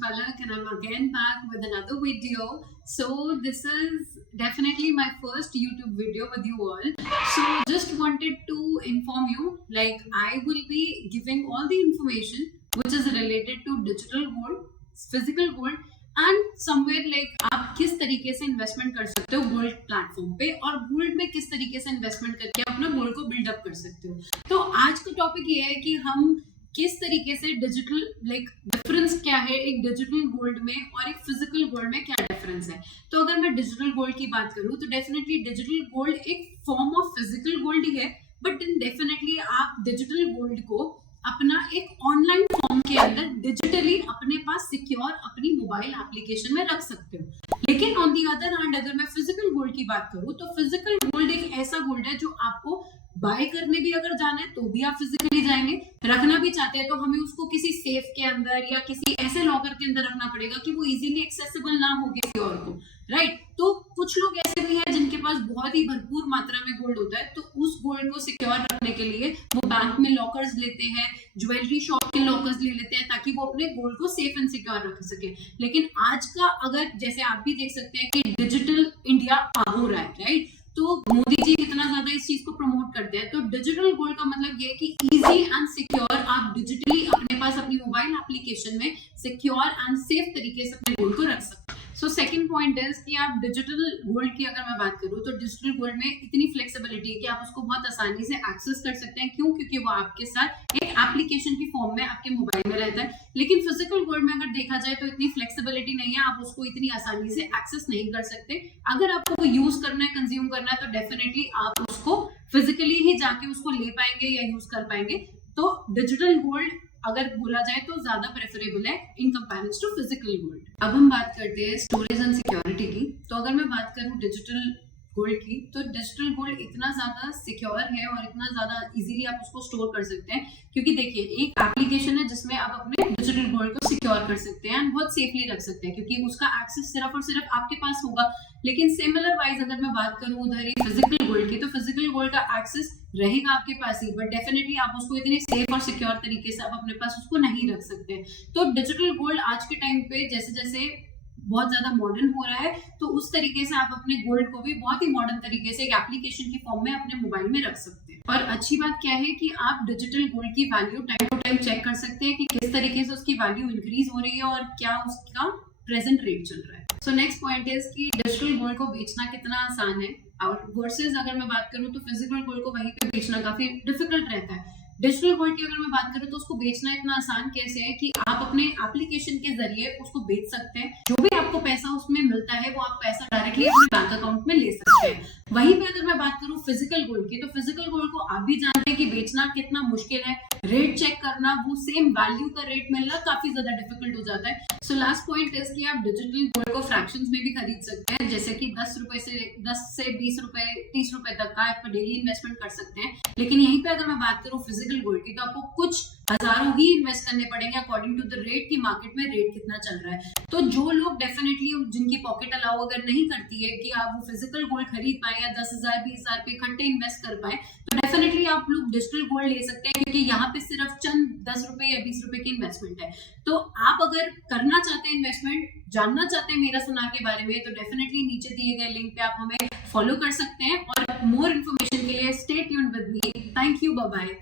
Palak and I'm again back with another video. So this is definitely my first YouTube video with you all. So just wanted to inform you, like I will be giving all the information which is related to digital gold, physical gold and somewhere like आप किस तरीके से investment कर सकते हो gold platform पे और gold में किस तरीके से इन्वेस्टमेंट करके अपना गोल्ड को बिल्डअप कर सकते हो। तो आज का टॉपिक ये है कि हम किस तरीके से डिजिटल डिफरेंस क्या है एक डिजिटल गोल्ड में और एक फिजिकल गोल्ड में क्या डिफरेंस है। तो अगर मैं डिजिटल गोल्ड की बात करूं तो डेफिनेटली डिजिटल गोल्ड एक फॉर्म ऑफ फिजिकल गोल्ड ही है, बट डेफिनेटली आप डिजिटल गोल्ड को अपना एक ऑनलाइन फॉर्म के अंदर डिजिटली अपने पास सिक्योर अपनी मोबाइल एप्लीकेशन में रख सकते हो। लेकिन ऑन दी अदर हैंड अगर मैं फिजिकल गोल्ड की बात करूं तो फिजिकल गोल्ड एक ऐसा गोल्ड है जो आपको बाय करने भी अगर जाना है तो भी आप फिजिकली जाएंगे, रखना भी चाहते हैं तो हमें उसको किसी सेफ के अंदर या किसी ऐसे लॉकर के अंदर रखना पड़ेगा कि वो इजीली एक्सेसिबल ना हो किसी और को, राइट। तो कुछ लोग ऐसे भी हैं जिनके पास बहुत ही भरपूर मात्रा में गोल्ड होता है, तो उस गोल्ड को सिक्योर रखने के लिए वो बैंक में लॉकर्स लेते हैं, ज्वेलरी शॉप के लॉकर्स ले लेते हैं ताकि वो अपने गोल्ड को सेफ एंड सिक्योर रख सके। लेकिन आज का अगर जैसे आप भी देख सकते हैं कि डिजिटल इंडिया हो रहा है, राइट, तो मोदी जी कितना ज्यादा इस चीज को प्रमोट करते हैं। तो डिजिटल गोल्ड का मतलब ये है कि इजी एंड सिक्योर आप डिजिटली अपने पास अपनी मोबाइल एप्लीकेशन में सिक्योर एंड सेफ तरीके से अपने गोल्ड को रख सकते हैं। सो सेकंड पॉइंट है कि आप डिजिटल गोल्ड की अगर मैं बात करूं तो डिजिटल गोल्ड में इतनी फ्लेक्सिबिलिटी है कि आप उसको बहुत आसानी से एक्सेस कर सकते हैं। क्यों? क्योंकि वो आपके साथ एक एप्लीकेशन की फॉर्म में आपके मोबाइल में रहता है। लेकिन फिजिकल गोल्ड में अगर देखा जाए तो इतनी फ्लेक्सिबिलिटी नहीं है, आप उसको इतनी आसानी से एक्सेस नहीं कर सकते। अगर आपको वो यूज करना है, कंज्यूम करना है, तो डेफिनेटली आप उसको फिजिकली ही जाके उसको ले पाएंगे या यूज कर पाएंगे। तो डिजिटल गोल्ड अगर बोला जाए तो ज्यादा प्रेफरेबल है in comparison to physical gold. अब हम बात करते हैं स्टोरेज एंड सिक्योरिटी की। तो अगर मैं बात करूं डिजिटल गोल्ड की तो डिजिटल गोल्ड इतना ज्यादा सिक्योर है और इतना ज्यादा इजीली आप उसको स्टोर कर सकते हैं, क्योंकि देखिए एक एप्लीकेशन है जिसमें आप अपने डिजिटल गोल्ड को सिक्योर कर सकते हैं एंड बहुत सेफली रख सकते हैं क्योंकि उसका एक्सेस सिर्फ और सिर्फ आपके पास होगा। लेकिन सिमिलर वाइज अगर मैं बात करूं उधर ही फिजिकल गोल्ड की, तो फिजिकल गोल्ड का एक्सेस रहेगा आपके पास ही, बट डेफिनेटली आप उसको इतनी सेफ और सिक्योर तरीके से आप अपने पास उसको नहीं रख सकते। तो डिजिटल गोल्ड आज के टाइम पे जैसे जैसे बहुत ज्यादा मॉडर्न हो रहा है, तो उस तरीके से आप अपने गोल्ड को भी बहुत ही मॉडर्न तरीके से एक एप्लीकेशन की फॉर्म में अपने मोबाइल में रख सकते हैं। और अच्छी बात क्या है कि आप डिजिटल गोल्ड की value time to time check कर सकते हैं कि किस तरीके से उसकी वैल्यू इंक्रीज हो रही है और क्या उसका प्रेजेंट रेट चल रहा है। सो नेक्स्ट पॉइंट इज कि डिजिटल गोल्ड को बेचना कितना आसान है और वर्सेस अगर मैं बात करूं तो फिजिकल गोल्ड को वहीं पे बेचना काफी डिफिकल्ट रहता है। डिजिटल गोल्ड की अगर मैं बात करूं तो उसको बेचना इतना आसान कैसे है कि आप अपने एप्लीकेशन के जरिए उसको बेच सकते हैं। जो भी आपको पैसा उसमें मिलता है वो आप पैसा डायरेक्टली अपने बैंक अकाउंट में ले सकते हैं। वहीं पे अगर मैं बात करूं फिजिकल गोल्ड की, तो फिजिकल गोल्ड को आप भी जानते हैं कि बेचना कितना मुश्किल है, रेट चेक करना, वो सेम वैल्यू का रेट मिलना काफी ज्यादा डिफिकल्ट हो जाता है। सो लास्ट पॉइंट इज कि आप डिजिटल गोल्ड को फ्रैक्शंस में भी खरीद सकते हैं, जैसे कि 10 से 20 रुपए 30 रुपए तक का आप डेली इन्वेस्टमेंट कर सकते हैं। लेकिन यहीं पे अगर मैं बात करूं फिजिकल गोल्ड की, तो आपको कुछ हजारों ही इन्वेस्ट करने पड़ेंगे अकॉर्डिंग टू द रेट की मार्केट में रेट कितना चल रहा है। तो जो लोग डेफिनेटली जिनकी पॉकेट अलाउ अगर नहीं करती है कि आप वो फिजिकल गोल्ड खरीद पाए या 10,000 20,000 पे इकट्ठे इन्वेस्ट कर पाए, तो डेफिनेटली आप लोग डिजिटल गोल्ड ले सकते हैं, क्योंकि यहाँ पे सिर्फ चंद 10 रुपए या 20 रुपए की इन्वेस्टमेंट है। तो आप अगर करना चाहते हैं इन्वेस्टमेंट, जानना चाहते हैं मेरा सोनार के बारे में, तो डेफिनेटली नीचे दिए गए लिंक पे आप हमें फॉलो कर सकते हैं और मोर इन्फॉर्मेशन के लिए stay tuned with me. Thank you, bye bye.